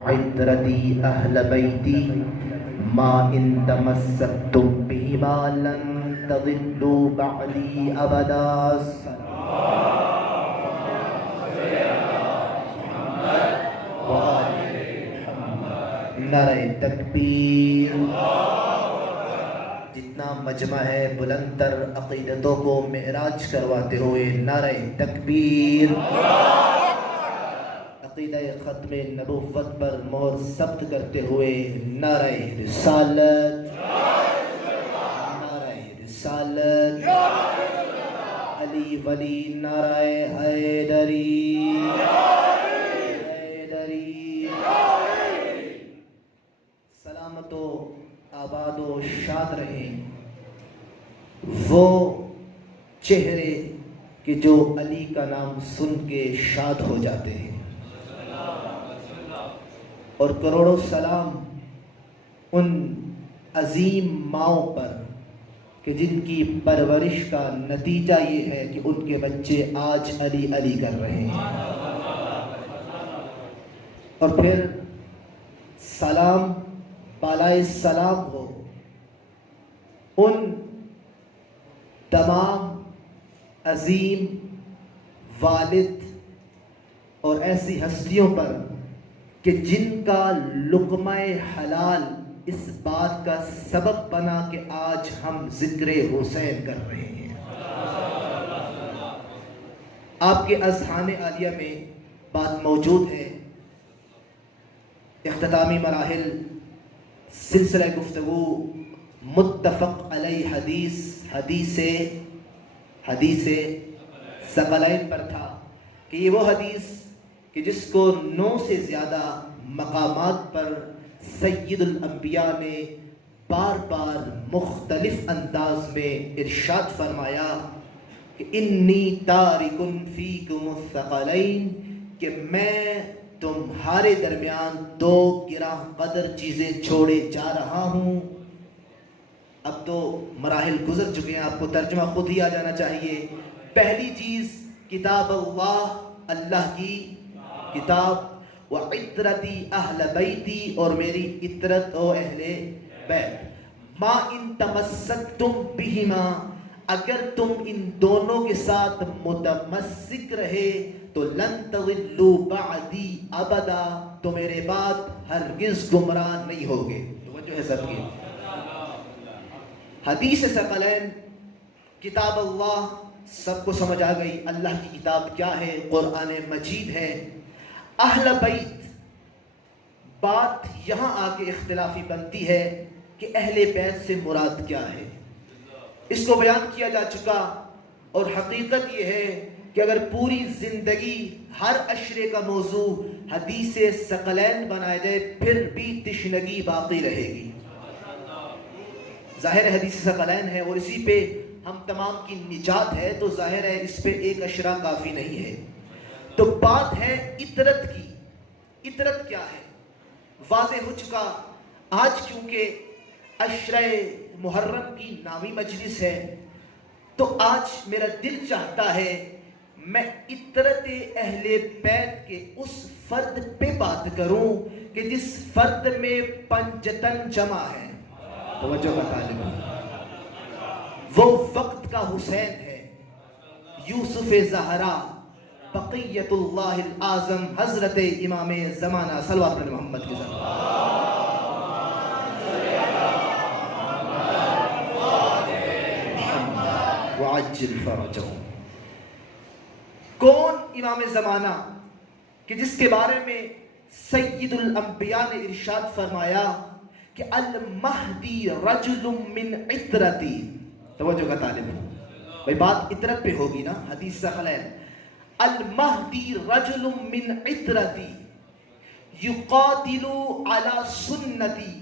عترتی اہل بیتی ما ان تمسکتم بہما لن تضلوا بعدی ابدا. نعرہ تکبیر. جتنا مجمع ہے بلند تر عقیدتوں کو معراج کرواتے ہوئے نعرہ تکبیر. عقیدہ ختم نبوت پر مہر ثبت کرتے ہوئے نعرہ رسالت. نعرہ رسالت. علی ولی نعرہ حیدری. حیدری. سلامت و آباد و شاد رہیں وہ چہرے کہ جو علی کا نام سن کے شاد ہو جاتے ہیں، اور کروڑوں سلام ان عظیم ماؤں پر کہ جن کی پرورش کا نتیجہ یہ ہے کہ ان کے بچے آج علی علی کر رہے ہیں. اور پھر سلام بالائے سلام ہو ان تمام عظیم والد اور ایسی ہستیوں پر کہ جن کا لقمہ حلال اس بات کا سبب بنا کہ آج ہم ذکر حسین کر رہے ہیں. آپ کے اذہان عالیہ میں بات موجود ہے. اختتامی مراحل سلسلہ گفتگو متفق علیہ حدیث ثقلین پر تھا کہ یہ وہ حدیث کہ جس کو 9 سے زیادہ مقامات پر سید الانبیاء نے بار بار مختلف انداز میں ارشاد فرمایا کہ انی تارک فیکم الثقلین، کہ میں تمہارے درمیان 2 گراں قدر چیزیں چھوڑے جا رہا ہوں. اب تو مراحل گزر چکے ہیں، آپ کو ترجمہ خود ہی آ جانا چاہیے. پہلی چیز کتاب اللہ، اللہ کی کتاب، وعطرتی اہل بیتی، اور میری عطرت و اہل بیت. ما ان تمسکتم بہما، اگر تم ان دونوں کے ساتھ متمسک رہے تو لن تضلوا بعدی ابدا، تو میرے بعد ہرگز گمراہ نہیں ہوگے. توجہ ہے سب کی. حدیث ثقلین، کتاب اللہ سب کو سمجھ آ گئی. اللہ کی کتاب کیا ہے؟ قرآن مجید ہے. اہل بیت، بات یہاں آ کے اختلافی بنتی ہے کہ اہل بیت سے مراد کیا ہے. اس کو بیان کیا جا چکا، اور حقیقت یہ ہے کہ اگر پوری زندگی ہر عشرے کا موضوع حدیث ثقلین بنایا جائے پھر بھی تشنگی باقی رہے گی. ظاہر حدیث ثقلین ہے اور اسی پہ ہم تمام کی نجات ہے، تو ظاہر ہے اس پہ ایک عشرہ کافی نہیں ہے. تو بات ہے عطرت کی. عطرت کیا ہے واضح ہو چکا. آج کیونکہ عشرہ محرم کی نامی مجلس ہے تو آج میرا دل چاہتا ہے میں عطرت اہل بیت کے اس فرد پہ بات کروں کہ جس فرد میں پنجتن جمع ہے. توجہ کا طالب ہے. وہ وقت کا حسین ہے، یوسف زہرا، بقیت اللہ العظم، حضرت امام زمانہ صلوات پر محمد کی ذات. وعجل فرجہم. کون امام زمانہ کہ جس کے بارے میں سید الانبیاء نے ارشاد فرمایا کہ المہدی رجل من عطرتی. توجہ کا طالب ہے بھائی، بات عطرت پہ ہوگی نا. حدیث ثقلین، المہدی رجل من عطرتی یقاتل علی سنتی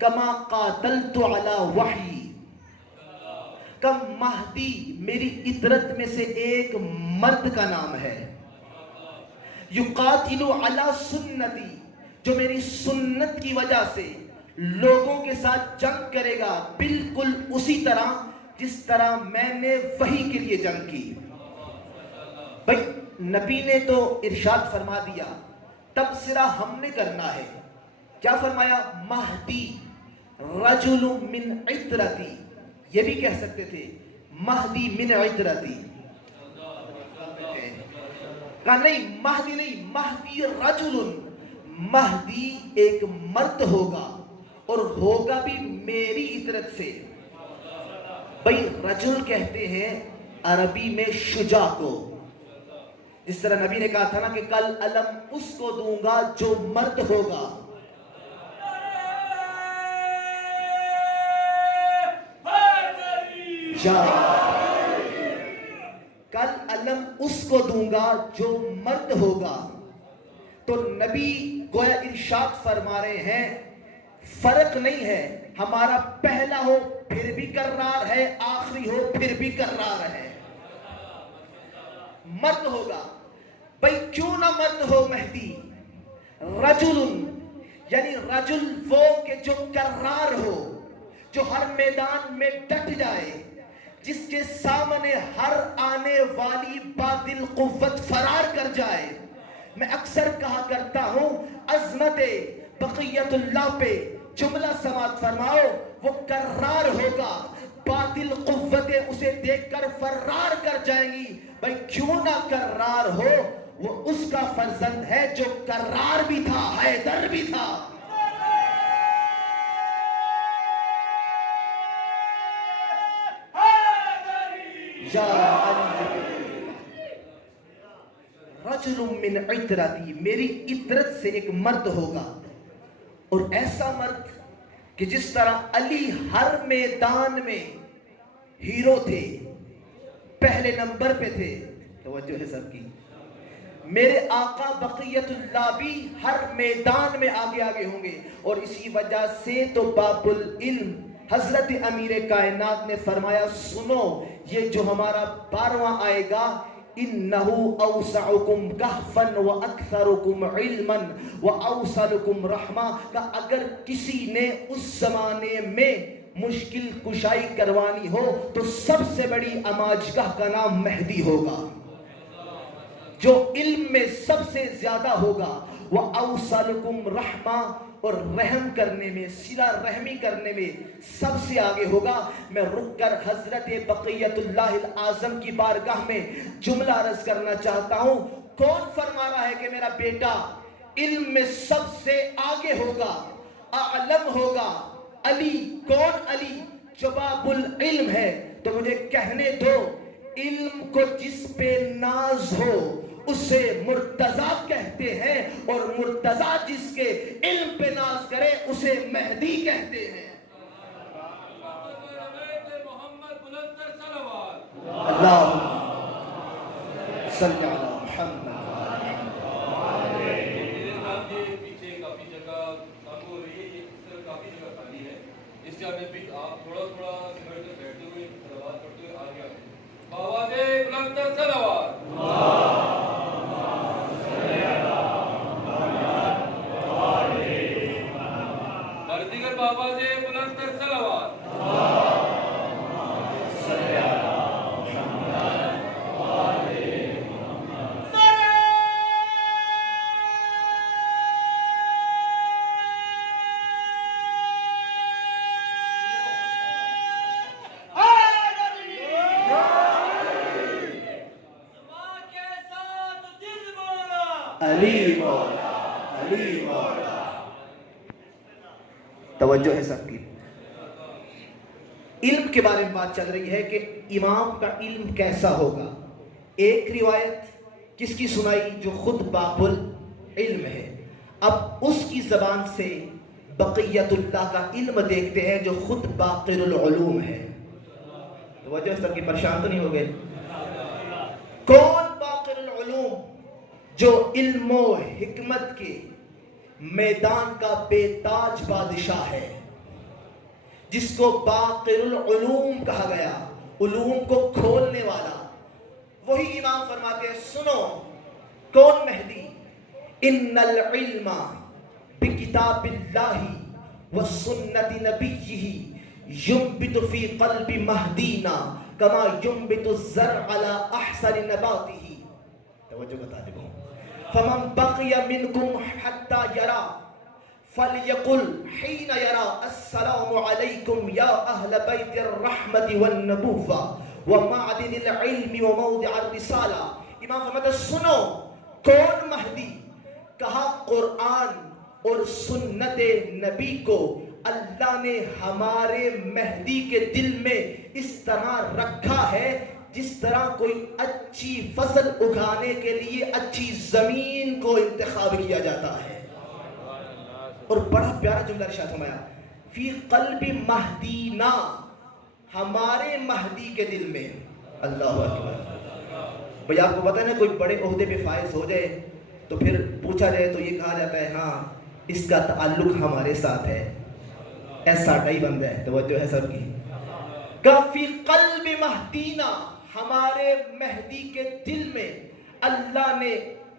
کما قاتلت علی وحی. کہ مہدی میری عطرت میں سے ایک مرد کا نام ہے، یقاتل علی سنتی، جو میری سنت کی وجہ سے لوگوں کے ساتھ جنگ کرے گا بالکل اسی طرح جس طرح میں نے وحی کے لیے جنگ کی. بھائی نبی نے تو ارشاد فرما دیا، تبصرہ ہم نے کرنا ہے کیا فرمایا؟ مہدی رجل من عطرتی، یہ بھی کہہ سکتے تھے مہدی من عطرتی، کہا نہیں مہدی نہیں، مہدی رجل، مہدی ایک مرد ہوگا اور ہوگا بھی میری عطرت سے۔ بھئی رجل کہتے ہیں عربی میں شجاع کو، جس طرح نبی نے کہا تھا نا کہ کل علم اس کو دوں گا جو مرد ہوگا، کل علم اس کو دوں گا جو مرد ہوگا۔ تو نبی گویا ارشاد فرما رہے ہیں فرق نہیں ہے، ہمارا پہلا ہو پھر بھی کرار ہے، آخری ہو پھر بھی کرار ہے، مرد ہوگا۔ بھئی کیوں نہ مرد ہو مہدی؟ رجل، یعنی رجل وہ کہ جو کرار ہو، جو ہر میدان میں ڈٹ جائے، جس کے سامنے ہر آنے والی باطل قوت فرار کر جائے۔ میں اکثر کہا کرتا ہوں عظمت بقیت اللہ پہ جملہ سماعت فرماؤ، وہ کرار ہوگا، باطل قوتیں اسے دیکھ کر فرار کر جائیں گی۔ بھئی کیوں نہ کرار ہو، وہ اس کا فرزند ہے جو کرار بھی تھا، حیدر بھی تھا۔ رجل من عطرتی، میری عطرت سے ایک مرد ہوگا، اور ایسا مرد کہ جس طرح علی ہر میدان میں ہیرو تھے، پہلے نمبر پہ تھے، توجہ ہے سب کی، میرے آقا بقیت اللہ بھی ہر میدان میں آگے آگے ہوں گے۔ اور اسی وجہ سے تو باب العلم حضرت امیر کائنات نے فرمایا سنو، یہ جو ہمارا 12واں آئے گا، انہو اوسعکم کہفا واکثرکم علما واوصلکم رحمہ، کہ اگر کسی نے اس زمانے میں مشکل کشائی کروانی ہو تو سب سے بڑی اماجگاہ کا نام مہدی ہوگا، جو علم میں سب سے زیادہ ہوگا، وَأَوْصَلُكُمْ رَحْمَةً، اور رحم کرنے میں، صلہ رحمی کرنے میں سب سے آگے ہوگا۔ میں رک کر حضرت بقیت اللہ العظم کی بارگاہ میں جملہ عرض کرنا چاہتا ہوں، کون فرما رہا ہے کہ میرا بیٹا علم میں سب سے آگے ہوگا، اعلم ہوگا؟ علی، کون علی؟ جو باب العلم ہے۔ تو مجھے کہنے دو، علم کو جس پہ ناز ہو اسے مرتضیٰ کہتے ہیں، اور مرتضیٰ جس کے علم پہ ناز کرے اسے مہدی کہتے ہیں۔ اللہ صلی اللہ محمد۔ اس جانب بھی آپ تھوڑا بیٹھتے ہوئے صلوات پڑھتے ہوئے آگے آئیں۔ آواز بلند تر صلوات۔ دیگر بابا سے بلند تر صلوات۔ علی مولا، علی مولا۔ توجہ ہے سب کی۔ علم کے بارے میں بات چل رہی ہے کہ امام کا علم کیسا ہوگا۔ ایک روایت کس کی سنائی؟ جو خود باب العلم ہے۔ اب اس کی زبان سے بقیت اللہ کا علم دیکھتے ہیں جو خود باقر العلوم ہے۔ توجہ ہے سب کی، پریشان تو نہیں ہو گئے؟ کون باقر العلوم؟ جو علم و حکمت کے میدان کا بے تاج بادشاہ ہے، جس کو باقر العلوم کہا گیا، علوم کو کھولنے والا۔ وہی امام فرماتے ہیں سنو، کون مہدی؟ ان العلم بکتاب اللہ وسنت نبیہ ينبت فی قلب مہدینا کما ينبت الزرع علی احسن نباتہ۔ توجہ بتا دے، فمن بقی منکم حتی یرا فَلْيَقُلْ حِينَ يَرَى السَّلَامُ عَلَيْكُمْ يَا أَهْلَ بَيْتِ الرَّحْمَةِ وَالنَّبُوَّةِ وَمَعْدِنِ الْعِلْمِ وَمَوْضِعَ الرِّسَالَةِ۔ امام فرماتا سنو کون مہدی؟ کہا قرآن اور سنت نبی کو اللہ نے ہمارے مہدی کے دل میں اس طرح رکھا ہے جس طرح کوئی اچھی فصل اگانے کے لیے اچھی زمین کو انتخاب کیا جاتا ہے۔ اور بڑا پیارا جملہ ارشاد فرمایا، فی قلب مہدینا، ہمارے مہدی کے دل میں۔ اللہ اکبر۔ بھئی آپ کو پتہ ہے نا، کوئی بڑے عہدے پہ فائز ہو جائے تو پھر پوچھا جائے تو یہ کہا جاتا ہے ہاں اس کا تعلق ہمارے ساتھ ہے، ایسا ہی بندہ ہے۔ توجہ ہے سب کی۔ کہ فی قلب مہدینا، ہمارے مہدی کے دل میں اللہ نے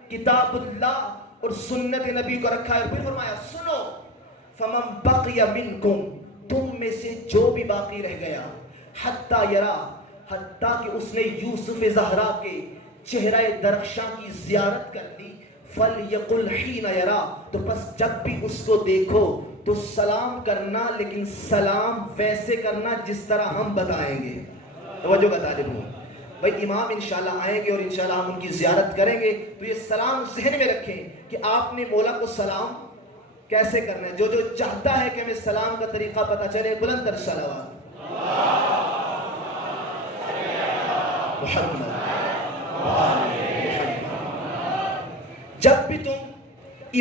کتاب اللہ اور سنت نبی کو رکھا ہے۔ پھر فرمایا سنو، فمن بقی منکم، تم میں سے جو بھی باقی رہ گیا، حتی یرا، حتیٰ کہ اس نے یوسف زہرا کے چہرہ درخشاں کی زیارت کر لی، فَلْيَقُلْ حِينَ یرا، تو پس جب بھی اس کو دیکھو تو سلام کرنا، لیکن سلام ویسے کرنا جس طرح ہم بتائیں گے۔ توجہ کا طالب ہوں بھائی، امام انشاءاللہ آئیں گے اور انشاءاللہ ہم ان کی زیارت کریں گے تو یہ سلام ذہن میں رکھیں کہ آپ نے مولا کو سلام کیسے کرنا ہے۔ جو جو چاہتا ہے کہ ہمیں سلام کا طریقہ پتہ چلے، بلند تر صلوات محمد۔ جب بھی تم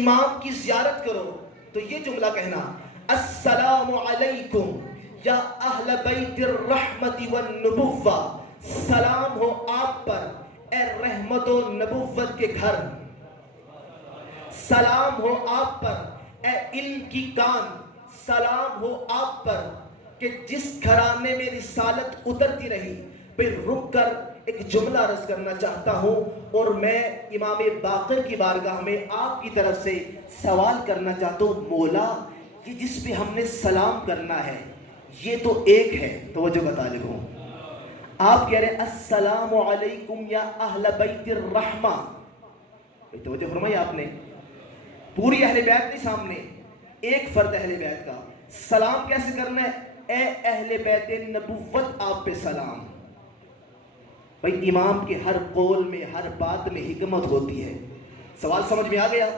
امام کی زیارت کرو تو یہ جملہ کہنا، السلام علیکم یا اہل بیت الرحمت والنبوہ، سلام ہو آپ پر اے رحمت و نبوت کے گھر، سلام ہو آپ پر اے علم کی کان، سلام ہو آپ پر کہ جس گھرانے میں رسالت اترتی رہی۔ پھر رک کر ایک جملہ عرض کرنا چاہتا ہوں، اور میں امام باقر کی بارگاہ میں آپ کی طرف سے سوال کرنا چاہتا ہوں، مولا یہ جس پہ ہم نے سلام کرنا ہے یہ تو ایک ہے۔ توجہ کا طالب ہوں، آپ کہہ رہے ہیں السلام علیکم یا اہل بیت الرحمہ، توجہ فرمائی آپ نے، پوری اہل بیت نہیں سامنے، ایک فرد اہل بیت کا سلام کیسے کرنا ہے؟ اے اہل بیت نبوت آپ پہ سلام۔ بھائی امام کے ہر قول میں، ہر بات میں حکمت ہوتی ہے۔ سوال سمجھ میں آ گیا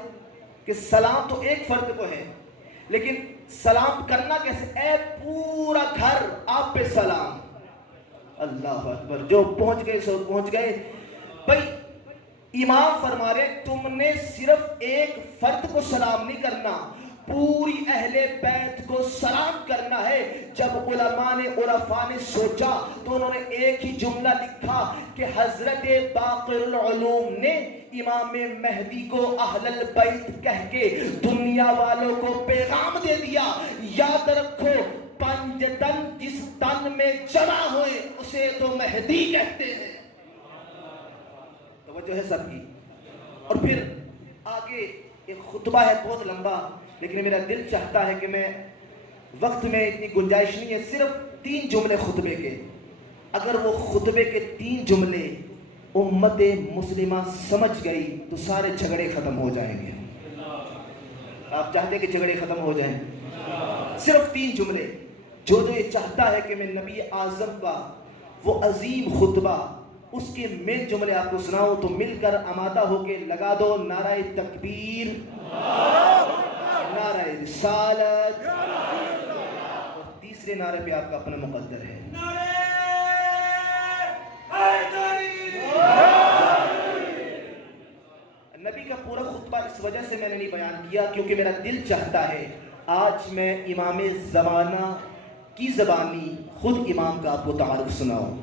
کہ سلام تو ایک فرد کو ہے، لیکن سلام کرنا کیسے؟ اے پورا گھر آپ پہ سلام۔ اللہ اکبر، جو پہنچ گئے سو پہنچ گئے۔ بھائی امام فرما رہے تم نے صرف ایک فرد کو سلام نہیں کرنا، پوری اہل بیت کو سلام کرنا ہے۔ جب علماء نے عرفاء نے سوچا تو انہوں نے ایک ہی جملہ لکھا کہ حضرت باقر العلوم نے امام مہدی کو اہل البیت کہہ کے دنیا والوں کو پیغام دے دیا، یاد رکھو پنج تن جس تن میں جمع ہوئے اسے تو مہدی کہتے ہیں۔ توجہ ہے سب کی۔ اور پھر آگے ایک خطبہ ہے بہت لمبا، لیکن میرا دل چاہتا ہے کہ میں وقت میں اتنی گنجائش نہیں ہے، صرف 3 جملے خطبے کے، اگر وہ خطبے کے 3 جملے امت مسلمہ سمجھ گئی تو سارے جھگڑے ختم ہو جائیں گے۔ آپ چاہتے ہیں کہ جھگڑے ختم ہو جائیں؟ صرف 3 جملے، جو یہ چاہتا ہے کہ میں نبی اعظم کا وہ عظیم خطبہ اس کے مین جملے آپ کو سناؤں تو مل کر آمادہ ہو کے لگا دو نعرہ تکبیر، نعرہ رسالت، اور تیسرے نعرے پہ آپ کا اپنا مقدر ہے۔ نبی کا پورا خطبہ اس وجہ سے میں نے نہیں بیان کیا کیونکہ میرا دل چاہتا ہے آج میں امام زمانہ کی زبانی خود امام کا آپ کو تعارف سناؤں،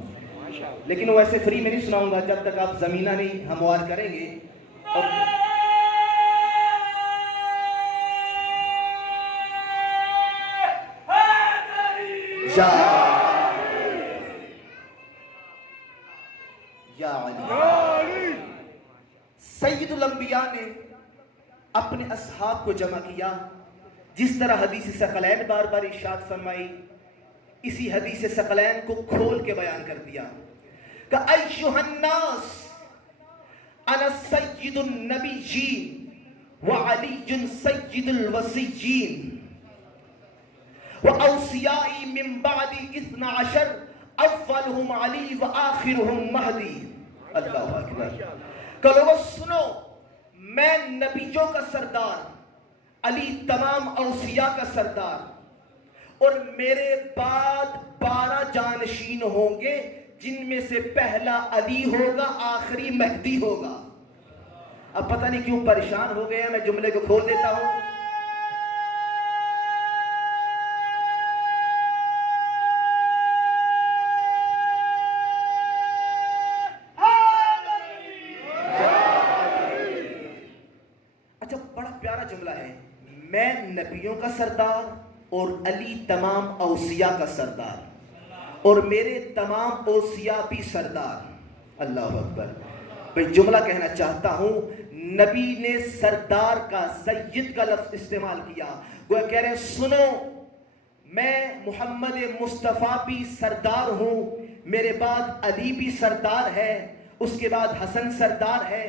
لیکن وہ ایسے فری میں نہیں سناؤں گا جب تک آپ زمینہ نہیں ہموار کریں گے۔ اور یا علی، سید الانبیاء نے اپنے اصحاب کو جمع کیا، جس طرح حدیث ثقلین بار بار ارشاد فرمائی، اسی حدیث ثقلین کو کھول کے بیان کر دیا کہ ایھا الناس انا سید النبیین وعلی سید الوصیین وأوصيائي من بعد 12 اولهم علی وآخرهم مہدی. اللہ اکبر. کہ لوگوں سنو، میں نبیوں کا سردار، علی تمام اوصیاء کا سردار، اور میرے بعد 12 جانشین ہوں گے جن میں سے پہلا علی ہوگا، آخری مہدی ہوگا. اب پتہ نہیں کیوں پریشان ہو گئے ہیں، میں جملے کو کھول دیتا ہوں. اچھا، بڑا پیارا جملہ ہے، میں نبیوں کا سردار اور علی تمام اوصیاء کا سردار، اور میرے تمام اوصیاء بھی سردار. اللہ اکبر. میں جملہ کہنا چاہتا ہوں، نبی نے سردار کا، سید کا لفظ استعمال کیا. وہ کہہ رہے ہیں سنو، میں محمد مصطفیٰ بھی سردار ہوں، میرے بعد علی بھی سردار ہے، اس کے بعد حسن سردار ہے،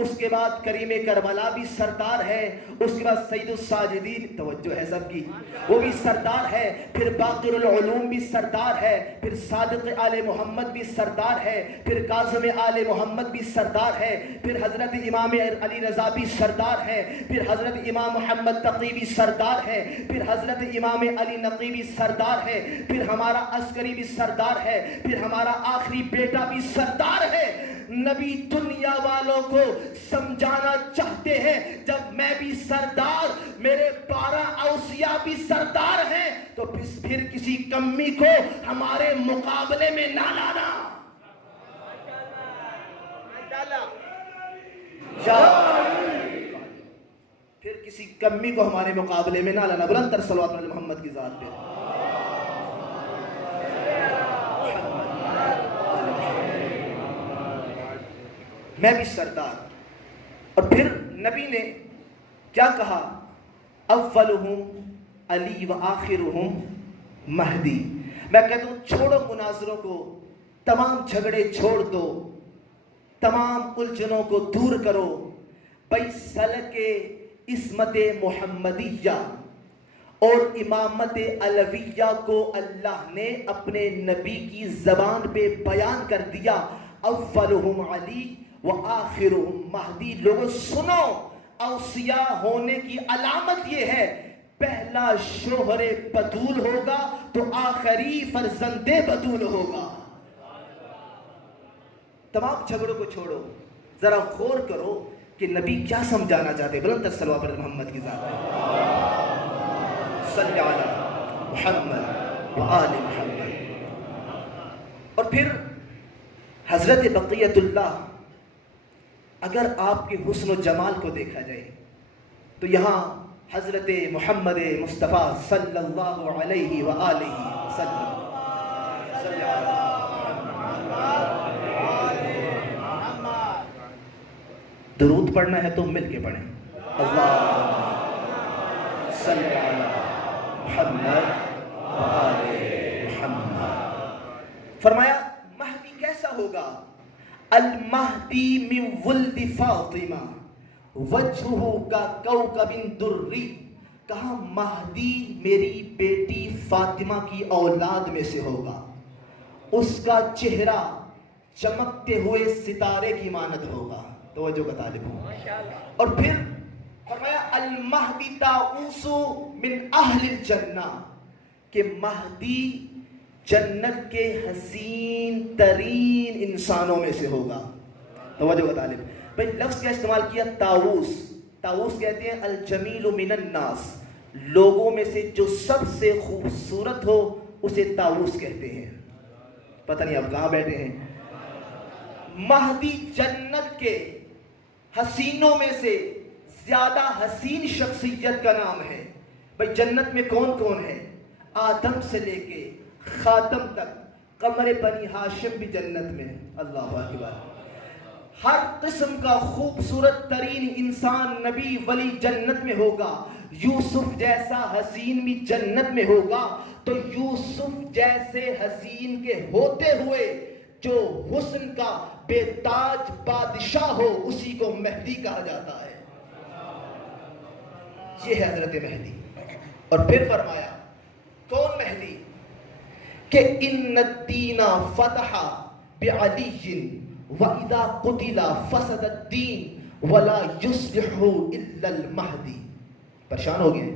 اس کے بعد کریم کربلا بھی سردار ہے، اس کے بعد سید الساجدین، توجہ ہے سب کی، وہ بھی سردار ہے، پھر باقر العلوم بھی سردار ہے، پھر صادق آل محمد بھی سردار ہے، پھر کاظم آل محمد بھی سردار ہے، پھر حضرت امام علی رضا بھی سردار ہے، پھر حضرت امام محمد تقی بھی سردار ہے، پھر حضرت امام علی نقی بھی سردار ہے، پھر ہمارا عسکری بھی سردار ہے، پھر ہمارا آخری بیٹا بھی سردار ہے. نبی دنیا والوں کو سمجھانا چاہتے ہیں، جب میں بھی سردار، میرے 12 اوصیاء بھی سردار ہیں، تو پھر کسی کمی کو ہمارے مقابلے میں نہ لانا. پھر کسی کمی کو ہمارے مقابلے میں نہ لانا. بلند تر صلوات علی محمد کی ذات پہ. میں بھی سردار. اور پھر نبی نے کیا کہا؟ اولہم علی و آخرہم مہدی. میں کہتا ہوں چھوڑو مناظروں کو، تمام جھگڑے چھوڑ دو، تمام الجھنوں کو دور کرو. بھائی سلک عصمت محمدیہ اور امامت علویہ کو اللہ نے اپنے نبی کی زبان پہ بیان کر دیا. اولہم علی وآخرہم مہدی. لوگوں سنو، اوصیاء ہونے کی علامت یہ ہے، پہلا شوہر بطول ہوگا تو آخری فرزند بطول ہوگا. تمام جھگڑوں کو چھوڑو، ذرا غور کرو کہ نبی کیا سمجھانا چاہتے. بلند تر صلوات علی محمد کی ذات ہے. صلی علی محمد وآل محمد. اور پھر حضرت بقیت اللہ، اگر آپ کے حسن و جمال کو دیکھا جائے تو یہاں حضرت محمد مصطفیٰ صلی اللہ علیہ وآلہ وسلم، درود پڑھنا ہے تو مل کے پڑھیں. اللہ صلی علی محمد وآل محمد. فرمایا مہدی کیسا ہوگا؟ المہدی من ولد فاطمہ وجہہ کا کوکب دری. کہا مہدی میری بیٹی فاطمہ کی اولاد میں سے ہوگا، اس کا چہرہ چمکتے ہوئے ستارے کی مانند ہوگا. توجہ کا طالب ہوں. اور پھر فرمایا المہدی طاؤوس من اہل الجنہ، کہ مہدی جنت کے حسین ترین انسانوں میں سے ہوگا. توجہ کا طالب. بھئی لفظ کیا استعمال کیا؟ طاؤوس. طاؤوس کہتے ہیں الجمیل من الناس، لوگوں میں سے جو سب سے خوبصورت ہو اسے طاؤوس کہتے ہیں. پتہ نہیں آپ کہاں بیٹھے ہیں. مہدی جنت کے حسینوں میں سے زیادہ حسین شخصیت کا نام ہے. بھئی جنت میں کون کون ہے؟ آدم سے لے کے خاتم تک، قمر بنی ہاشم بھی جنت میں. اللہ اکبر. ہر قسم کا خوبصورت ترین انسان نبی ولی جنت میں ہوگا. یوسف جیسا حسین بھی جنت میں ہوگا. تو یوسف جیسے حسین کے ہوتے ہوئے جو حسن کا بے تاج بادشاہ ہو اسی کو مہدی کہا جاتا ہے. یہ ہے حضرت مہدی. اور پھر فرمایا کون مہدی؟ کہ ان الدین فتح بعلی واذا قتل فسد الدین ولا یصلح الا المہدی. پریشان ہو گئے.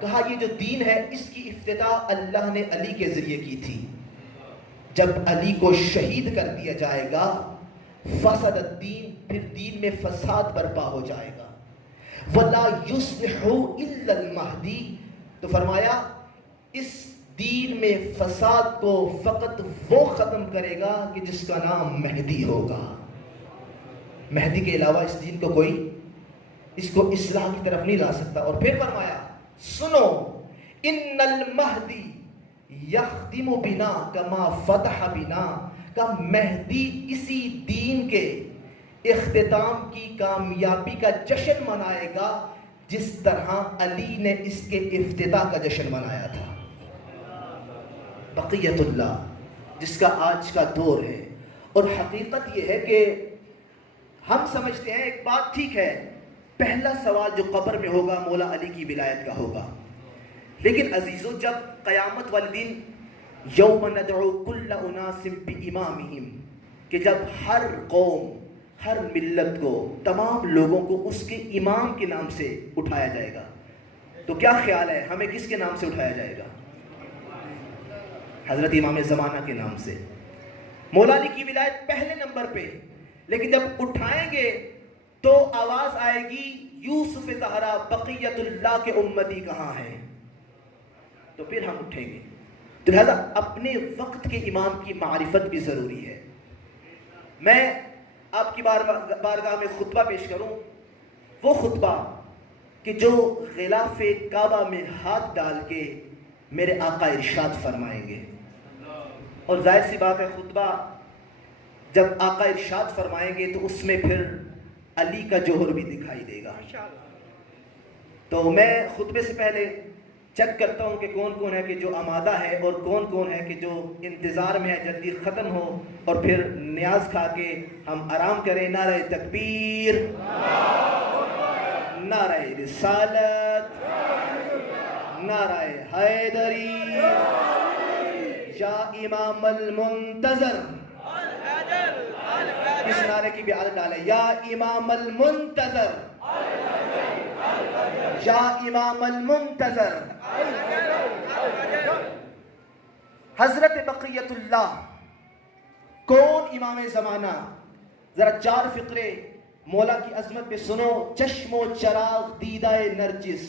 کہا یہ جو دین ہے اس کی افتتاح اللہ نے علی کے ذریعے کی تھی. جب علی کو شہید کر دیا جائے گا فسد الدین، پھر دین میں فساد برپا ہو جائے گا. ولا یصلح الا المہدی، تو فرمایا اس دین میں فساد کو فقط وہ ختم کرے گا کہ جس کا نام مہدی ہوگا. مہدی کے علاوہ اس دین کو کوئی اس کو اصلاح کی طرف نہیں لا سکتا. اور پھر فرمایا سنو ان المہدی یخدم بنا کما فتح بنا، کا مہدی اسی دین کے اختتام کی کامیابی کا جشن منائے گا جس طرح علی نے اس کے افتتاح کا جشن منایا تھا. بقیت اللہ جس کا آج کا دور ہے. اور حقیقت یہ ہے کہ ہم سمجھتے ہیں ایک بات ٹھیک ہے، پہلا سوال جو قبر میں ہوگا مولا علی کی ولایت کا ہوگا. لیکن عزیزو جب قیامت والے دن یوم ندعو کل اناس بامامہم، کہ جب ہر قوم ہر ملت کو تمام لوگوں کو اس کے امام کے نام سے اٹھایا جائے گا، تو کیا خیال ہے ہمیں کس کے نام سے اٹھایا جائے گا؟ حضرت امام زمانہ کے نام سے. مولا علی کی ولایت پہلے نمبر پہ. لیکن جب اٹھائیں گے تو آواز آئے گی یوسف زہرا بقیت اللہ کے امتی کہاں ہیں؟ تو پھر ہم اٹھیں گے. تو لہذا اپنے وقت کے امام کی معرفت بھی ضروری ہے. میں آپ کی بارگاہ میں خطبہ پیش کروں، وہ خطبہ کہ جو غلاف کعبہ میں ہاتھ ڈال کے میرے آقا ارشاد فرمائیں گے. اور ظاہر سی بات ہے خطبہ جب آقا ارشاد فرمائیں گے تو اس میں پھر علی کا جوہر بھی دکھائی دے گا. تو میں خطبے سے پہلے چیک کرتا ہوں کہ کون کون ہے کہ جو آمادہ ہے اور کون کون ہے کہ جو انتظار میں ہے جلدی ختم ہو اور پھر نیاز کھا کے ہم آرام کریں. نعرہ تکبیر، نعرہ رسالت، نعرہ حیدری، یا امام المنتظر. اس نعرے کی بھی عادت ڈالے، یا امام المنتظر، یا امام المنتظر. حضرت بقیت اللہ کون امام زمانہ؟ ذرا 4 فقرے مولا کی عظمت پہ سنو. چشم و چراغ دیدہ نرجس،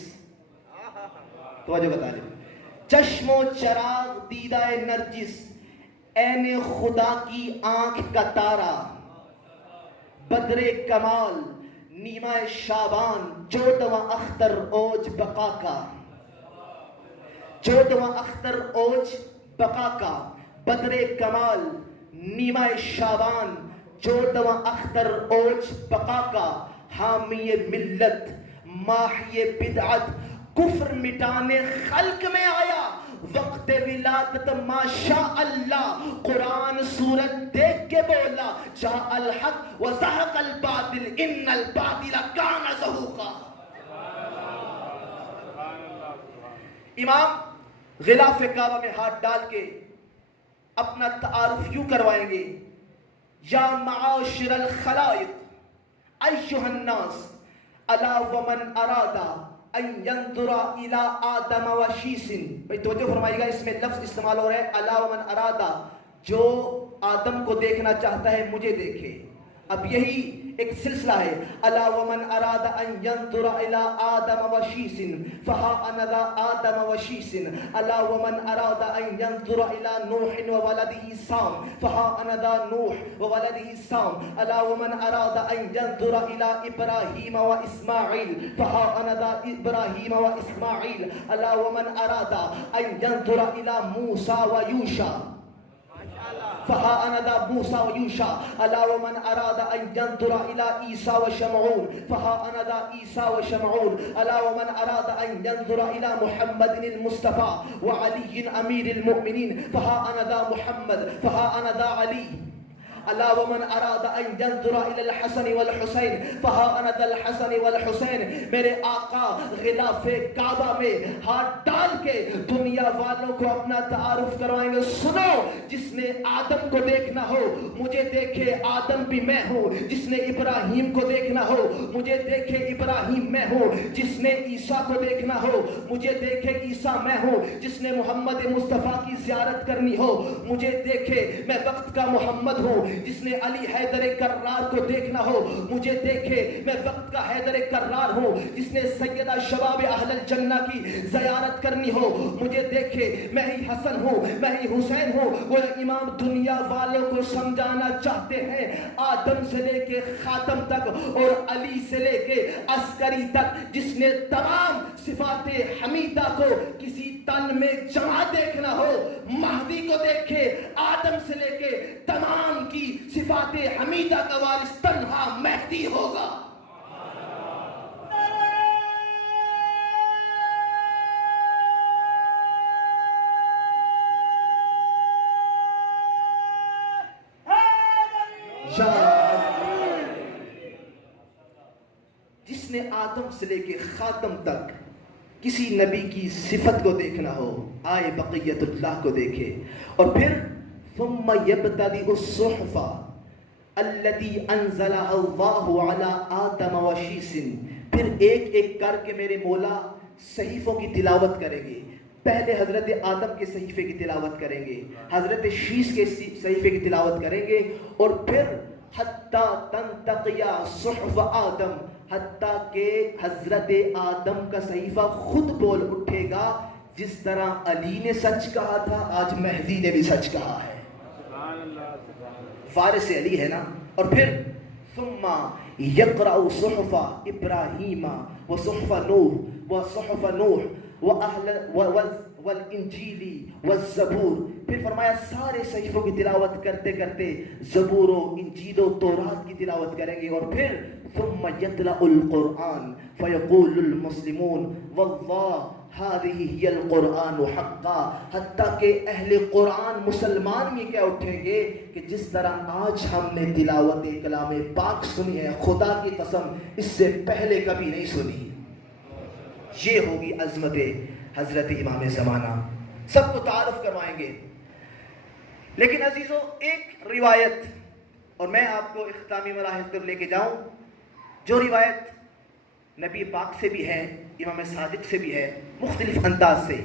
توجہ بتا لیں. چشم و چراغ دیدہ نرجس، عین خدا کی آنکھ کا تارا، بدر کمال نیمہ شابان، 14واں اختر اوج بقا کا، 14واں اختر اوج بقا کا، بدر کمال نیمہ شابان، 14واں اختر اوج بقا کا، حامی ملت ماحی بدعت، کفر مٹانے خلق میں آیا وقت ولادت ماشاء اللہ. قرآن سورت دیکھ کے بولا جاء الحق وزہق الباطل ان الباطل کان زہوقا. امام غلاف کعبہ میں ہاتھ ڈال کے اپنا تعارف یوں کروائیں گے، یا معاشر الخلائق ایھا الناس الا ومن اراد ان ينظر الى آدم و شیس. بھئی توجہ فرمائیے گا، اس میں لفظ استعمال ہو رہا ہے الا ومن اراد، جو آدم کو دیکھنا چاہتا ہے مجھے دیکھے. اب یہی ایک سلسلہ ہے، الا ومن اراد ان ينظر الى آدم و شیس فہا انا ذا آدم و شیس. الا ومن اراد ان ينظر الى نوح و ولده سام فہا انا ذا نوح و ولده سام. الا ومن اراد ان ينظر الى ابراہیم و اسماعیل فہا انا ذا ابراہیم و اسماعیل. الا ومن اراد ان ينظر الى موسیٰ و یوشع فہا انا ذا موسیٰ و یوشع. الا ومن اراد ان ينظر الى عیسیٰ و شمعون فہا انا ذا عیسیٰ و شمعون. الا ومن اراد ان ينظر الى محمد المصطفى وعلی امیر المؤمنین فہا انا ذا محمد فہا انا ذا علی. الا ومن اراد ان ينظر الى الحسن والحسین فها انا ذا الحسن والحسین. میرے آقا غلاف کعبہ میں ہاتھ ڈال کے دنیا والوں کو اپنا تعارف کروائیں گے. سنو، جس نے آدم کو دیکھنا ہو مجھے دیکھے آدم بھی میں ہوں. جس نے ابراہیم کو دیکھنا ہو مجھے دیکھے ابراہیم میں ہوں. جس نے عیسیٰ کو دیکھنا ہو مجھے دیکھے عیسیٰ میں ہوں. جس نے محمد مصطفیٰ کی زیارت کرنی ہو مجھے دیکھے میں وقت کا محمد ہوں. جس نے علی حیدر کرار کو دیکھنا ہو مجھے دیکھے میں وقت کا حیدر کرار ہوں. جس نے سیدہ شباب اہل الجنہ کی زیارت کرنی ہو مجھے دیکھے میں ہی حسن ہوں، میں ہی حسین ہوں. وہ امام دنیا والوں کو سمجھانا چاہتے ہیں آدم سے لے کے خاتم تک اور علی سے لے کے عسکری تک جس نے تمام صفات حمیدہ کو کسی تن میں جمع دیکھنا ہو مہدی کو دیکھے آدم سے لے کے تمام کی صفات حمیدہ کا وارث تنہا مہدی ہوگا. جس نے آدم سے لے کے خاتم تک کسی نبی کی صفت کو دیکھنا ہو آئے بقیت اللہ کو دیکھے. اور پھر ثم یبتدئ الصحف التي انزلها الله على آدم وشیس. پھر ایک ایک کر کے میرے مولا صحیفوں کی تلاوت کریں گے. پہلے حضرت آدم کے صحیفے کی تلاوت کریں گے، حضرت شیس کے صحیفے کی تلاوت کریں گے، اور پھر حتی تنتقیا صحف آدم، حتیٰ کہ حضرت آدم کا صحیفہ خود بول اٹھے گا جس طرح علی نے سچ کہا تھا آج مہدی نے بھی سچ کہا ہے. فارس علی ہے نا. اور پھر ثم یقرأ صحف ابراہیم وصحف نوح وصحف نوح والانجیل والزبور. پھر فرمایا سارے صحیفوں کی تلاوت کرتے کرتے زبور و انجیل و تورات کی تلاوت کریں گے. اور پھر ثم یتلأ القرآن فیقول المسلمون واللہ هذه هي القرآن حقا. حتیٰ کہ اہل قرآن مسلمان بھی کیا اٹھیں گے کہ جس طرح آج ہم نے تلاوت کلام پاک سنی ہے خدا کی قسم اس سے پہلے کبھی نہیں سنی. یہ ہوگی عظمت حضرت امام زمانہ. سب کو تعارف کروائیں گے. لیکن عزیزو ایک روایت، اور میں آپ کو اختتامی مراحل پر لے کے جاؤں، جو روایت نبی پاک سے بھی ہے، امام صادق سے بھی ہے، مختلف انداز سے.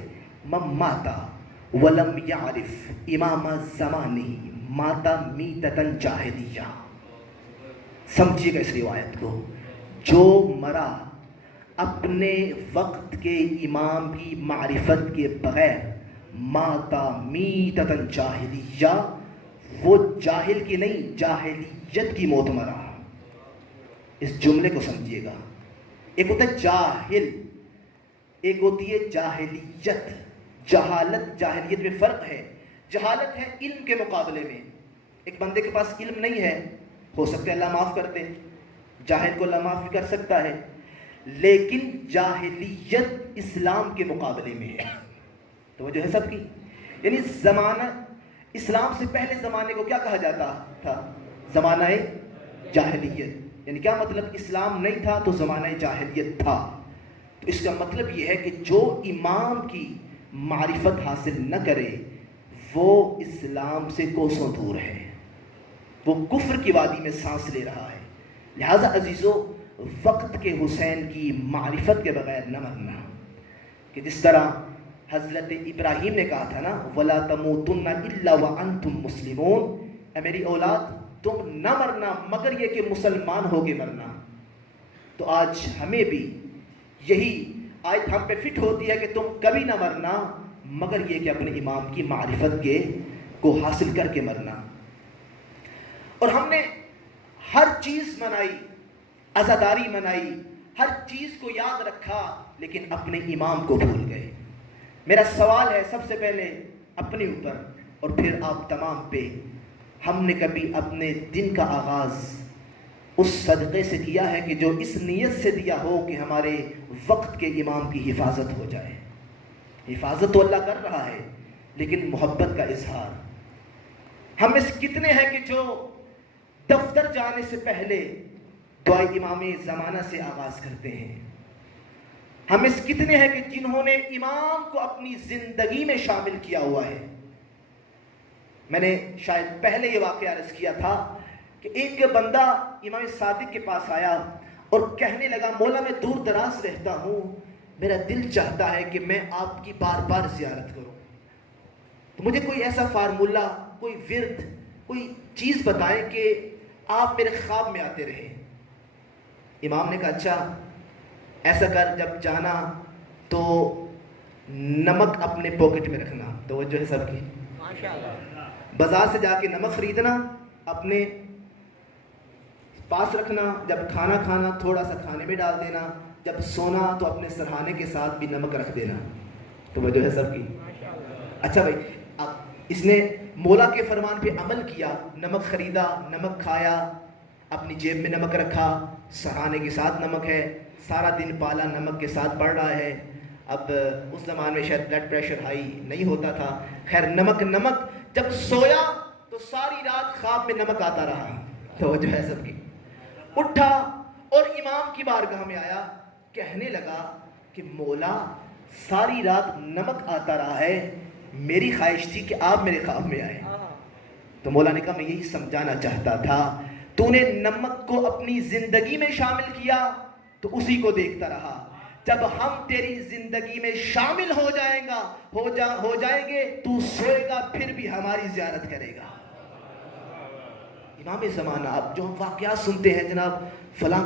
من ماتا ولم یعرف امام زمانی ماتا میتتن جاہلیہ. سمجھیے گا اس روایت کو. جو مرا اپنے وقت کے امام کی معرفت کے بغیر ماتا میتتن جاہلیہ، وہ جاہل کی نہیں جاہلیت کی موت مرا. اس جملے کو سمجھیے گا. ایک ہوتا ہے جاہل، ایک ہوتی ہے جاہلیت. جہالت جاہلیت میں فرق ہے. جہالت ہے علم کے مقابلے میں. ایک بندے کے پاس علم نہیں ہے، ہو سکتا ہے اللہ معاف کر دے، جاہل کو اللہ معاف بھی کر سکتا ہے، لیکن جاہلیت اسلام کے مقابلے میں ہے. تو وہ جو ہے سب کی، یعنی زمانہ اسلام سے پہلے زمانے کو کیا کہا جاتا تھا؟ زمانہ جاہلیت. یعنی کیا مطلب؟ اسلام نہیں تھا تو زمانہ جاہلیت تھا. تو اس کا مطلب یہ ہے کہ جو امام کی معرفت حاصل نہ کرے وہ اسلام سے کوسوں دور ہے، وہ کفر کی وادی میں سانس لے رہا ہے. لہذا عزیزو وقت کے حسین کی معرفت کے بغیر نہ مرنا. کہ جس طرح حضرت ابراہیم نے کہا تھا نا وَلَا تَمُوتُنَّ إِلَّا وَأَنْتُمْ مُسْلِمُونَ، اے میری اولاد تم نہ مرنا مگر یہ کہ مسلمان ہو کے مرنا. تو آج ہمیں بھی یہی آیت ہم پہ فٹ ہوتی ہے کہ تم کبھی نہ مرنا مگر یہ کہ اپنے امام کی معرفت کے کو حاصل کر کے مرنا. اور ہم نے ہر چیز منائی، عزاداری منائی، ہر چیز کو یاد رکھا، لیکن اپنے امام کو بھول گئے. میرا سوال ہے سب سے پہلے اپنے اوپر اور پھر آپ تمام پہ، ہم نے کبھی اپنے دن کا آغاز اس صدقے سے کیا ہے کہ جو اس نیت سے دیا ہو کہ ہمارے وقت کے امام کی حفاظت ہو جائے؟ حفاظت تو اللہ کر رہا ہے، لیکن محبت کا اظہار. ہم اس کتنے ہیں کہ جو دفتر جانے سے پہلے دعائے امام زمانہ سے آغاز کرتے ہیں. ہم اس کتنے ہیں کہ جنہوں نے امام کو اپنی زندگی میں شامل کیا ہوا ہے. میں نے شاید پہلے یہ واقعہ عرض کیا تھا کہ ایک بندہ امام صادق کے پاس آیا اور کہنے لگا مولا میں دور دراز رہتا ہوں, میرا دل چاہتا ہے کہ میں آپ کی بار بار زیارت کروں, تو مجھے کوئی ایسا فارمولہ, کوئی ورد, کوئی چیز بتائیں کہ آپ میرے خواب میں آتے رہیں. امام نے کہا اچھا ایسا کر, جب جانا تو نمک اپنے پاکٹ میں رکھنا. تو وہ جو ہے سب کی بازار سے جا کے نمک خریدنا, اپنے پاس رکھنا, جب کھانا کھانا تھوڑا سا کھانے میں ڈال دینا, جب سونا تو اپنے سرہانے کے ساتھ بھی نمک رکھ دینا. تو وہ جو ہے سب کی. اچھا بھائی, اب اس نے مولا کے فرمان پہ عمل کیا, نمک خریدا, نمک کھایا, اپنی جیب میں نمک رکھا, سرہانے کے ساتھ نمک ہے, سارا دن پالا نمک کے ساتھ پڑ رہا ہے. اب اس زمانے میں شاید بلڈ پریشر ہائی نہیں ہوتا تھا, خیر نمک, جب سویا تو ساری رات خواب میں نمک آتا رہا. تو وہ جو ہے سب کی. اٹھا اور امام کی بارگاہ میں آیا, کہنے لگا کہ مولا ساری رات نمک آتا رہا ہے, میری خواہش تھی کہ آپ میرے خواب میں آئے. تو مولا نے کہا میں یہی سمجھانا چاہتا تھا, تو نے نمک کو اپنی زندگی میں شامل کیا تو اسی کو دیکھتا رہا, جب ہم تیری زندگی میں شامل ہو جائیں گے تو سوئے گا پھر بھی ہماری زیارت کرے گا. امام زمانہ, اب جو ہم واقعات سنتے ہیں جناب, فلاں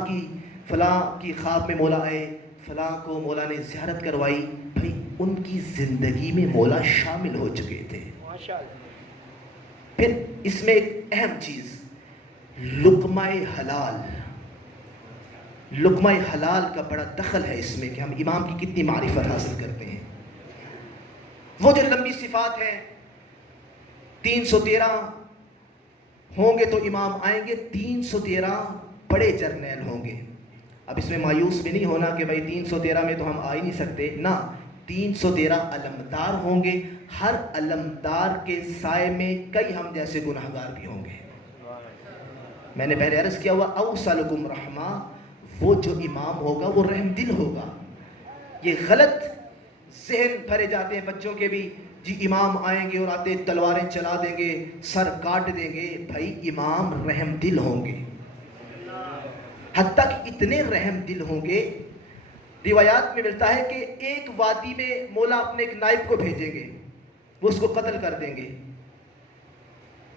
کی خواب میں مولا آئے, فلاں کو مولا نے زیارت کروائی, بھائی ان کی زندگی میں مولا شامل ہو چکے تھے. پھر اس میں ایک اہم چیز, لقمہ حلال کا بڑا دخل ہے اس میں کہ ہم امام کی کتنی معرفت حاصل کرتے ہیں. وہ جو لمبی صفات ہیں 313 ہوں گے تو امام آئیں گے, 313 بڑے جرنیل ہوں گے. اب اس میں مایوس بھی نہیں ہونا کہ بھائی 313 میں تو ہم آ ہی نہیں سکتے, نہ, 313 علمدار ہوں گے, ہر علمدار کے سائے میں کئی ہم جیسے گناہگار بھی ہوں گے. میں نے پہلے عرض کیا ہوا اوصلکم رحمہ, وہ جو امام ہوگا وہ رحم دل ہوگا. یہ غلط ذہن بھرے جاتے ہیں بچوں کے بھی, جی امام آئیں گے اور آتے تلواریں چلا دیں گے, سر کاٹ دیں گے. بھائی امام رحم دل ہوں گے, حتیٰ کہ اتنے رحم دل ہوں گے, روایات میں ملتا ہے کہ ایک وادی میں مولا اپنے ایک نائب کو بھیجیں گے, وہ اس کو قتل کر دیں گے,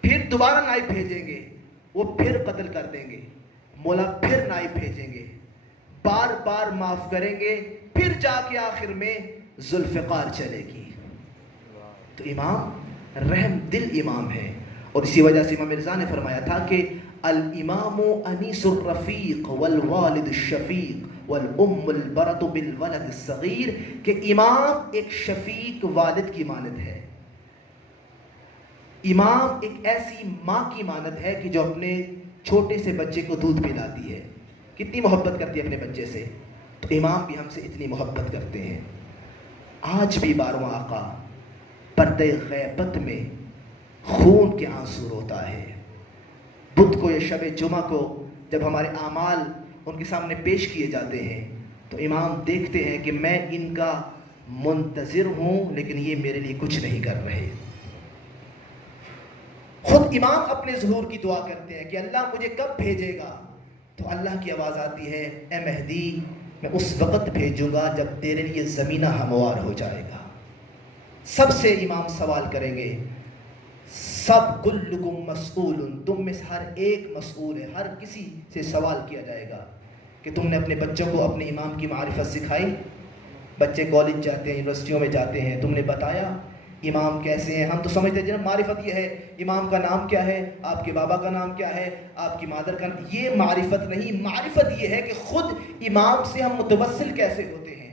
پھر دوبارہ نائب بھیجیں گے, وہ پھر قتل کر دیں گے, مولا پھر نائب بھیجیں گے, بار بار معاف کریں گے, پھر جا کے آخر میں ذوالفقار چلے گی. تو امام رحم دل امام ہے, اور اسی وجہ سے امام مرزا نے فرمایا تھا کہ الامام انیس الرفیق والوالد الشفیق والام البرۃ بالولد الصغیر, کہ امام ایک شفیق والد کی مانند ہے, امام ایک ایسی ماں کی مانند ہے کہ جو اپنے چھوٹے سے بچے کو دودھ پلاتی ہے, کتنی محبت کرتی ہے اپنے بچے سے. تو امام بھی ہم سے اتنی محبت کرتے ہیں. آج بھی 12واں آقا پردے غیبت میں خون کے آنسو روتا ہے. بدھ کو یا شب جمعہ کو جب ہمارے اعمال ان کے سامنے پیش کیے جاتے ہیں تو امام دیکھتے ہیں کہ میں ان کا منتظر ہوں, لیکن یہ میرے لیے کچھ نہیں کر رہے. خود امام اپنے ظہور کی دعا کرتے ہیں کہ اللہ مجھے کب بھیجے گا, تو اللہ کی آواز آتی ہے, اے مہدی میں اس وقت بھیجوں گا جب تیرے لیے زمینہ ہموار ہو جائے گا. سب سے امام سوال کریں گے, سب کلکم مسئول, تم میں سے ہر ایک مسئول ہے, ہر کسی سے سوال کیا جائے گا کہ تم نے اپنے بچوں کو اپنے امام کی معرفت سکھائی. بچے کالج جاتے ہیں, یونیورسٹیوں میں جاتے ہیں, تم نے بتایا امام کیسے ہیں. ہم تو سمجھتے ہیں جناب معرفت یہ ہے امام کا نام کیا ہے, آپ کے بابا کا نام کیا ہے, آپ کی مادر کا نام. یہ معرفت نہیں, معرفت یہ ہے کہ خود امام سے ہم متوسل کیسے ہوتے ہیں.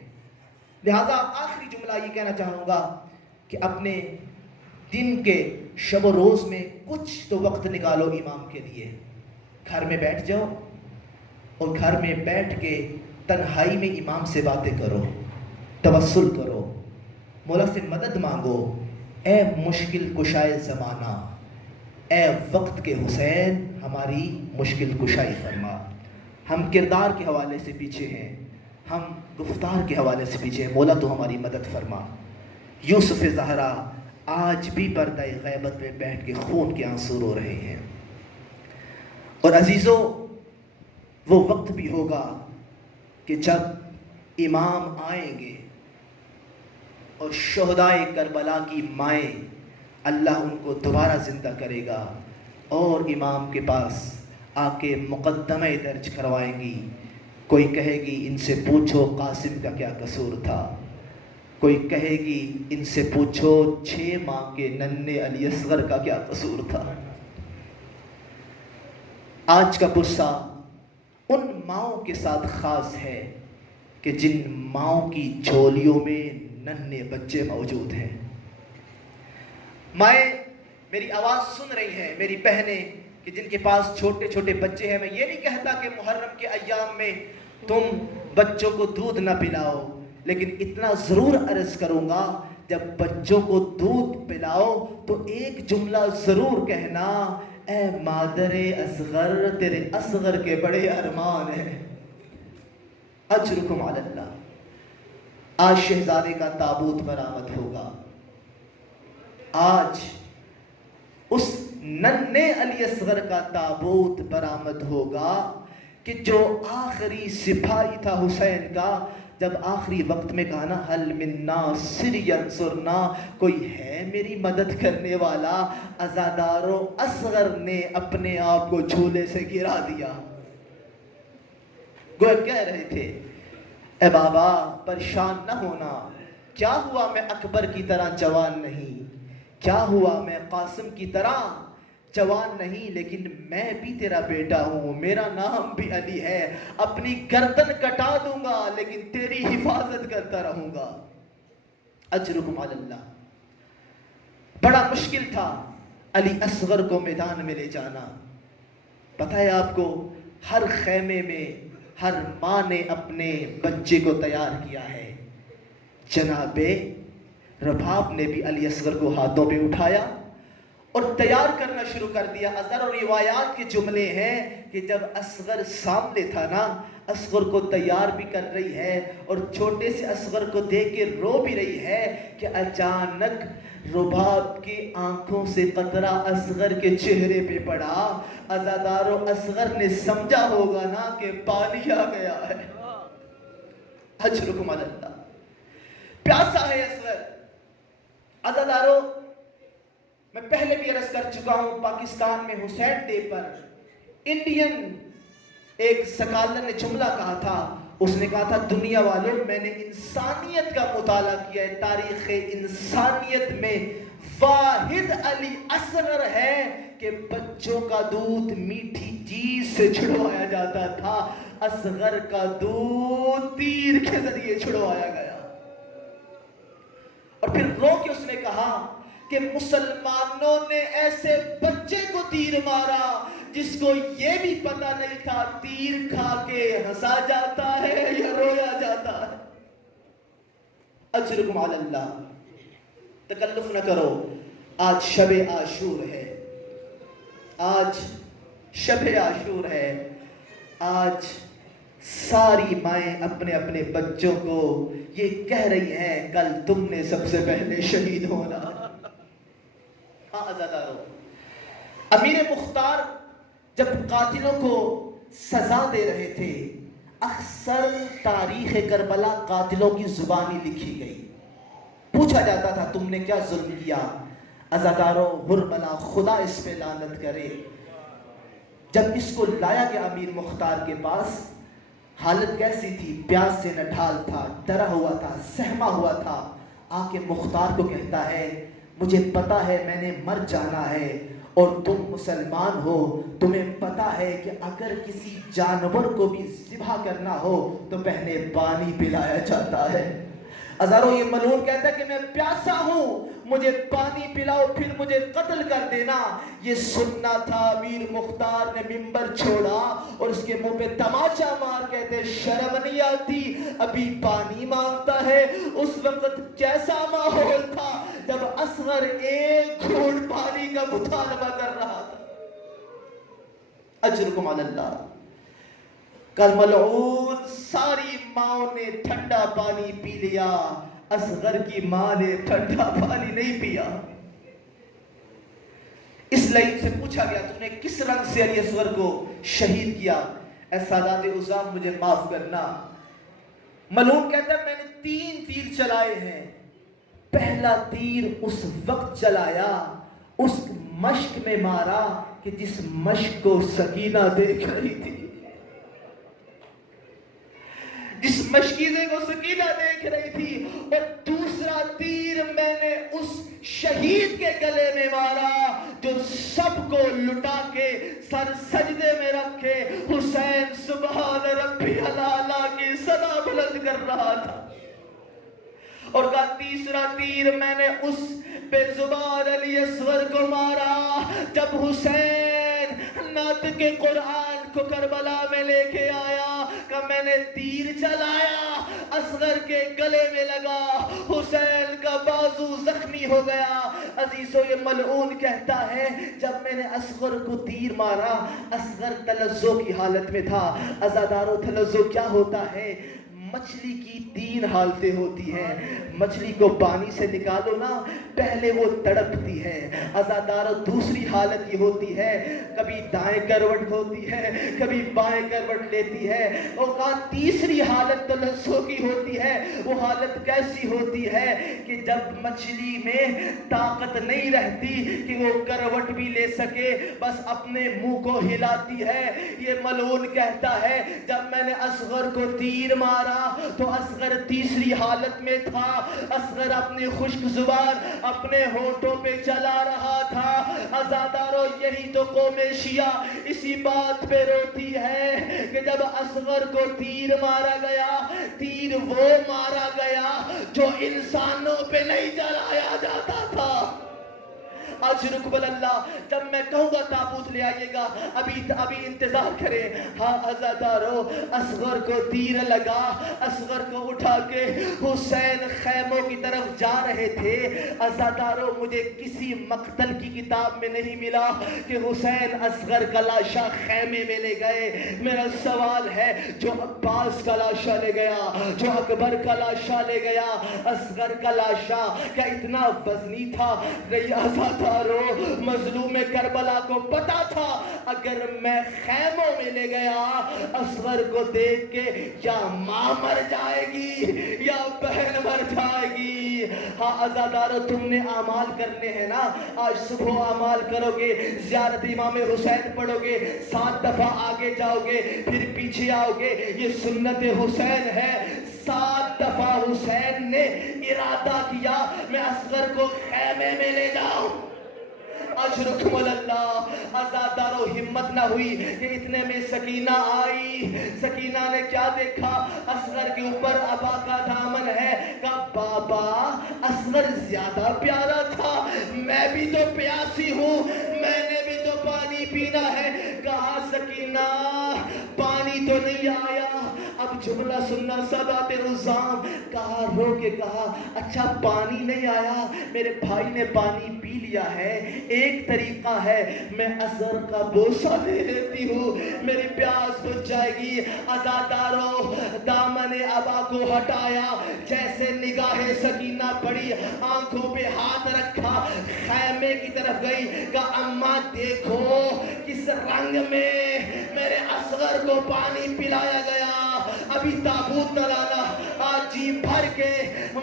لہذا آخری جملہ یہ کہنا چاہوں گا کہ اپنے دن کے شب و روز میں کچھ تو وقت نکالو امام کے لیے. گھر میں بیٹھ جاؤ اور گھر میں بیٹھ کے تنہائی میں امام سے باتیں کرو, توسل کرو, مولا سے مدد مانگو. اے مشکل کشائے زمانہ, اے وقت کے حسین, ہماری مشکل کشائی فرما. ہم کردار کے حوالے سے پیچھے ہیں, ہم گفتار کے حوالے سے پیچھے ہیں, مولا تو ہماری مدد فرما. یوسف زہرا آج بھی پردہ غیبت میں بیٹھ کے خون کے آنسو رو رہے ہیں. اور عزیزو, وہ وقت بھی ہوگا کہ جب امام آئیں گے اور شہدائے کربلا کی مائیں, اللہ ان کو دوبارہ زندہ کرے گا اور امام کے پاس آ کے مقدمہ درج کروائیں گی. کوئی کہے گی ان سے پوچھو قاسم کا کیا قصور تھا, کوئی کہے گی ان سے پوچھو 6 ماہ کے ننھے علی اصغر کا کیا قصور تھا. آج کا پرسہ ان ماؤں کے ساتھ خاص ہے کہ جن ماؤں کی جھولیوں میں ننھے بچے موجود ہیں. مائیں میری آواز سن رہی ہیں, میری بہنیں کہ جن کے پاس چھوٹے چھوٹے بچے ہیں. میں یہ نہیں کہتا کہ محرم کے ایام میں تم بچوں کو دودھ نہ پلاؤ, لیکن اتنا ضرور عرض کروں گا, جب بچوں کو دودھ پلاؤ تو ایک جملہ ضرور کہنا, اے مادر اصغر تیرے اصغر کے بڑے ارمان ہیں. اجرکم علی اللہ. آج شہزادے کا تابوت برآمد ہوگا, آج اس ننھے علی اصغر کا تابوت برآمد ہوگا کہ جو آخری سپاہی تھا حسین کا, جب آخری وقت میں کہا نا حل من ناصر ینصرنا, کوئی ہے میری مدد کرنے والا, عزادارو اصغر نے اپنے آپ کو جھولے سے گرا دیا. گویا کہہ رہے تھے, اے بابا پریشان نہ ہونا, کیا ہوا میں اکبر کی طرح جوان نہیں, کیا ہوا میں قاسم کی طرح جوان نہیں, لیکن میں بھی تیرا بیٹا ہوں, میرا نام بھی علی ہے, اپنی گردن کٹا دوں گا لیکن تیری حفاظت کرتا رہوں گا. اجرکم علی اللہ. بڑا مشکل تھا علی اصغر کو میدان میں لے جانا. پتہ ہے آپ کو, ہر خیمے میں ہر ماں نے اپنے بچے کو تیار کیا ہے. جناب رباب نے بھی علی اصغر کو ہاتھوں پہ اٹھایا اور تیار کرنا شروع کر دیا. اثر اور روایات کے جملے ہیں کہ جب اصغر سامنے تھا نا, اصغر کو تیار بھی کر رہی ہے اور چھوٹے سے اصغر کو دیکھ کے رو بھی رہی ہے کہ اچانک رباب کی آنکھوں سے قطرہ اصغر کے چہرے پہ پڑا. عزادارو اصغر نے سمجھا ہوگا نا کہ پانی آ گیا ہے. اجرکم علی اللہ. پیاسا ہے اصغر. عزادارو میں پہلے بھی عرض کر چکا ہوں, پاکستان میں حسین ڈے پر انڈین ایک سکالر نے جملہ کہا تھا. اس نے کہا تھا, دنیا والوں میں نے انسانیت کا مطالعہ کیا ہے, تاریخ انسانیت میں واحد علی اصغر ہے کہ بچوں کا دودھ میٹھی چیز سے چھڑوایا جاتا تھا, اصغر کا دودھ تیر کے ذریعے چھڑوایا گیا. اور پھر رو کے اس نے کہا کہ مسلمانوں نے ایسے بچے کو تیر مارا جس کو یہ بھی پتا نہیں تھا تیر کھا کے ہنسا جاتا ہے یا رویا جاتا ہے. اجرکم علی اللہ. تکلف نہ کرو, آج شب عاشور ہے, آج شب عاشور ہے. آج ساری مائیں اپنے اپنے بچوں کو یہ کہہ رہی ہیں, کل تم نے سب سے پہلے شہید ہونا. ہاں عزادارو, امیر مختار جب قاتلوں کو سزا دے رہے تھے, اکثر تاریخ کربلا قاتلوں کی زبانی لکھی گئی. پوچھا جاتا تھا تم نے کیا ظلم کیا. عزادارو ہرملا خدا اس پہ لعنت کرے, جب اس کو لایا گیا امیر مختار کے پاس, حالت کیسی تھی, پیاس سے نہ ڈھال تھا, ڈرا ہوا تھا, سہما ہوا تھا. آ کے مختار کو کہتا ہے, مجھے پتا ہے میں نے مر جانا ہے اور تم مسلمان ہو, تمہیں پتا ہے کہ اگر کسی جانور کو بھی ذبح کرنا ہو تو پہلے پانی پلایا جاتا ہے. ہزاروں یہ ملعون کہتا ہے کہ میں پیاسا ہوں, مجھے پانی پلاؤ پھر مجھے قتل کر دینا. یہ سننا تھا. امیر مختار نے منبر چھوڑا اور اس کے منہ پہ تماچا مار کہتے شرم نہیں آتی, ابھی پانی مانگتا ہے. اس وقت کیسا ماحول تھا جب اصغر ایک گھونٹ پانی کا مطالبہ کر رہا تھا. اجرکم علی اللہ. کل ملعون ساری ماؤں نے ٹھنڈا پانی پی لیا، اصغر کی ماں نے ٹھنڈا پانی نہیں پیا. اس لائن سے پوچھا گیا تم نے کس رنگ سے علی اصغر کو شہید کیا؟ اے سادات عزام مجھے معاف کرنا. ملعون کہتا ہے میں نے 3 تیر چلائے ہیں. پہلا تیر اس وقت چلایا، اس مشک میں مارا کہ جس مشک کو سکینہ دیکھ رہی تھی، جس مشکیزے کو سکینہ دیکھ رہی تھی. اور دوسرا تیر میں نے اس شہید کے گلے میں مارا جو سب کو لٹا کے سر سجدے میں رکھ کے حسین سبحان ربی العالی کی صدا بلند کر رہا تھا. اور کہا تیسرا تیر میں نے اس بے زبان علی اصغر کو مارا جب حسین ناطق قرآن کو کربلا میں لے کے آیا. کہ میں نے تیر چلایا، اصغر کے گلے میں لگا، حسین کا بازو زخمی ہو گیا. عزیزو یہ ملعون کہتا ہے جب میں نے اصغر کو تیر مارا، اصغر تلذذ کی حالت میں تھا. عزادارو تلذذ کیا ہوتا ہے؟ مچھلی کی 3 حالتیں ہوتی ہیں. مچھلی کو پانی سے نکالو نا، پہلے وہ تڑپتی ہے. عزادارو دوسری حالت یہ ہوتی ہے، کبھی دائیں کروٹ ہوتی ہے، کبھی بائیں کروٹ لیتی ہے. اور کہا تیسری حالت تلذذ کی ہوتی ہے. وہ حالت کیسی ہوتی ہے کہ جب مچھلی میں طاقت نہیں رہتی کہ وہ کروٹ بھی لے سکے، بس اپنے منہ کو ہلاتی ہے. یہ ملعون کہتا ہے جب میں نے اصغر کو تیر مارا تو اصغر تیسری حالت میں تھا. اصغر اپنی خشک زبان اپنے ہونٹوں پہ چلا رہا تھا. عزادارو یہی تو قوم شیعہ اسی بات پہ روتی ہے کہ جب اصغر کو تیر مارا گیا، تیر وہ مارا گیا جو انسانوں پہ نہیں چلایا جاتا تھا. اجرکم اللہ. جب میں کہوں گا تابوت لے آئیے گا، ابھی انتظار کریں. ہاں عزادارو اصغر کو تیر لگا، اصغر کو اٹھا کے حسین خیموں کی طرف جا رہے تھے. عزادارو مجھے کسی مقتل کی کتاب میں نہیں ملا کہ حسین اصغر کا لاشا خیمے میں لے گئے. میرا سوال ہے جو عباس کا لاشا لے گیا، جو اکبر کا لاشا لے گیا، اصغر کا لاشا کیا اتنا وزنی تھا؟ مظلوم کربلا کو پتا تھا اگر میں خیموں میں لے گیا اصغر کو دیکھ کے یا ماں مر جائے گی یا بہن مر جائے گی. ہاں عزادارو تم نے اعمال کرنے ہیں نا، آج صبح اعمال کرو گے، زیارت امام حسین پڑھو گے، 7 دفعہ آگے جاؤ گے پھر پیچھے آؤ گے. یہ سنت حسین ہے. 7 دفعہ حسین نے ارادہ کیا میں اصغر کو خیمے میں لے جاؤں. اجرکم اللہ. عزادارو ہمت نہ ہوئی کہ اتنے میں سکینہ آئی. سکینہ نے کیا دیکھا؟ اصغر کے اوپر ابا کا دامن ہے. کہا بابا اصغر زیادہ پیارا تھا، میں بھی تو پیاسی ہوں، میں نے بھی تو پانی پینا ہے. کہا سکینہ پانی تو نہیں آیا. اب جملہ سننا سادات عزام. کہا رو کے کہا اچھا پانی نہیں آیا، میرے بھائی نے پانی پی لیا ہے. ایک طریقہ ہے میں اصغر کا بوسہ دے دیتی ہوں، میری پیاس بجھ جائے گی. عزادارو دامن ابا کو ہٹایا، جیسے نگاہ سکینہ پڑی آنکھوں پہ ہاتھ رکھا، خیمے کی طرف گئی. کہا اماں دیکھو کس رنگ میں میرے اصغر کو پانی پلایا گیا. ابھی تابوت نہ لانا، آج جی بھر کے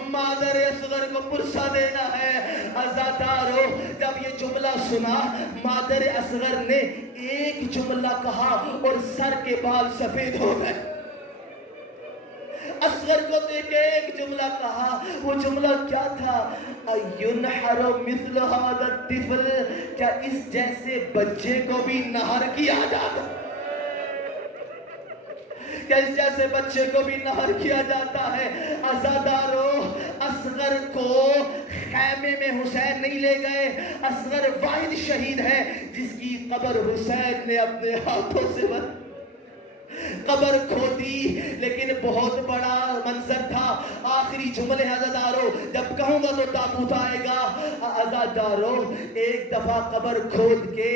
مادر اصغر کو پرسہ دینا ہے. عزادارو جب یہ جملہ سنا مادر اصغر نے ایک جملہ کہا اور سر کے بال سفید ہو گئے. اصغر کو دیکھ کے ایک جملہ کہا. وہ جملہ کیا تھا؟ اَيُنْحَرُ مِثْلُ هَذَا الطِّفْلِ. کیا اس جیسے بچے کو بھی نہر کیا جاتا؟ کیا اس جیسے بچے کو بھی نہر کیا جاتا ہے؟ عزادارو اصغر کو خیمے میں حسین نہیں لے گئے. اصغر واحد شہید ہے جس کی قبر حسین نے اپنے ہاتھوں سے بنائی. قبر کھودی، لیکن بہت بڑا منظر تھا. آخری جملے عزادارو، جب کہوں گا تو تابوت آئے گا. عزادارو ایک دفعہ قبر کھود کے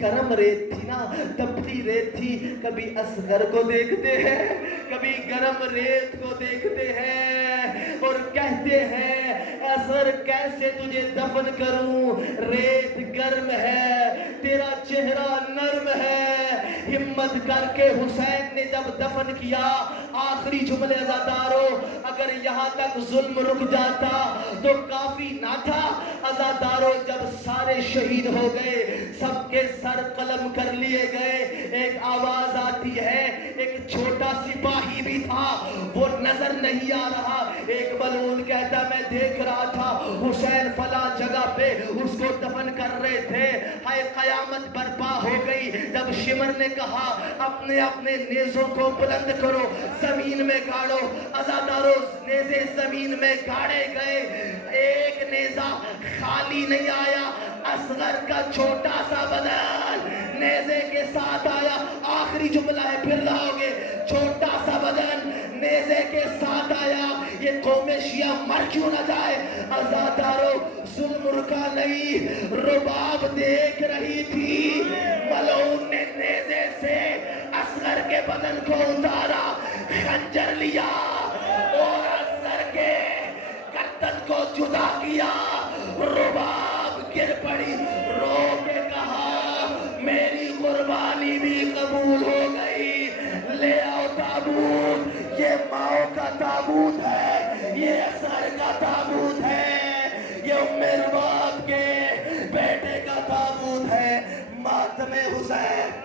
گرم ریت تھی نا، تپتی ریت تھی. کبھی اصغر کو دیکھتے ہیں، کبھی گرم ریت کو دیکھتے ہیں اور کہتے ہیں اصغر کیسے تجھے دفن کروں، ریت گرم ہے، تیرا چہرہ نرم ہے. ہمت کر کے حسین نے جب دفن کیا، آخری جملے عزادارو، اگر یہاں تک ظلم رک جاتا تو کافی نہ تھا. عزادارو جب سارے شہید ہو گئے، سب کے سر قلم کر لیے گئے، ایک آواز آتی ہے، ایک چھوٹا سپاہی بھی تھا، وہ نظر نہیں آ رہا. ایک ملعون کہتا میں دیکھ رہا تھا حسین فلاں جگہ پہ اس کو دفن کر رہے تھے. ہائے قیامت برپا ہو گئی جب شمر نے کہا اپنے اپنے نیزوں کو بلند کرو، زمین میں گاڑو. عزادارو نیزے زمین میں گاڑے گئے، ایک نیزہ خالی نہیں آیا. اصغر کا چھوٹا سا بدن نیزے کے ساتھ آیا. آخری جملہ ہے پھر لاؤ گے، چھوٹا سا بدن نیزے کے ساتھ آیا. یہ قوم شیعہ مر کیوں نہ جائے؟ عزادارو ظلم رکا نہیں، رباب دیکھ رہی تھی. ملعون نے نیزے سے اصغر کے بدن کو اتارا، خنجر لیا اور اصغر کے گردن کو جدا کیا. رباب گر پڑی، رو کے کہا میری قربانی بھی قبول ہو گئی، لے آؤ تابوت. یہ ماؤ کا تابوت ہے، یہ اصغر کا تابوت ہے، یہ ام رباب کے بیٹے کا تابوت ہے. ماتم حسین.